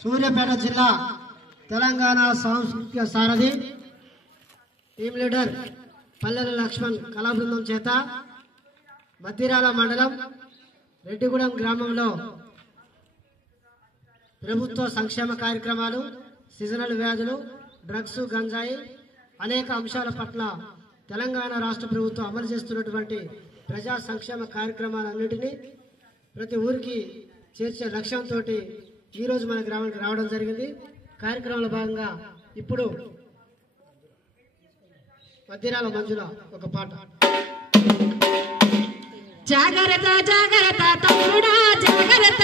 సూర్యాపేట జిల్లా తెలంగాణ సాంస్కృతిక సారథి team leader పల్లెల లక్ష్మణ్ కళా బృందం చేత మద్దిరాల మండలం రెడ్డిగూడెం గ్రామంలో ప్రభుత్వ సంక్షేమ కార్యక్రమాలు, సీజనల్ వ్యాధులు, డ్రగ్స్, గంజాయి అనేక అంశాల పట్ల తెలంగాణ రాష్ట్ర ప్రభుత్వం అమలు చేస్తున్నటువంటి ప్రజా సంక్షేమ కార్యక్రమాలన్నింటినీ ప్రతి ఊరికి చేర్చే లక్ష్యంతో ఈరోజు మన గ్రామానికి రావడం జరిగింది. కార్యక్రమంలో భాగంగా ఇప్పుడు మద్దిరాల మంజుల ఒక పాట. జాగ్రత్త జాగ్రత్త తమ్ముడా జాగ్రత్త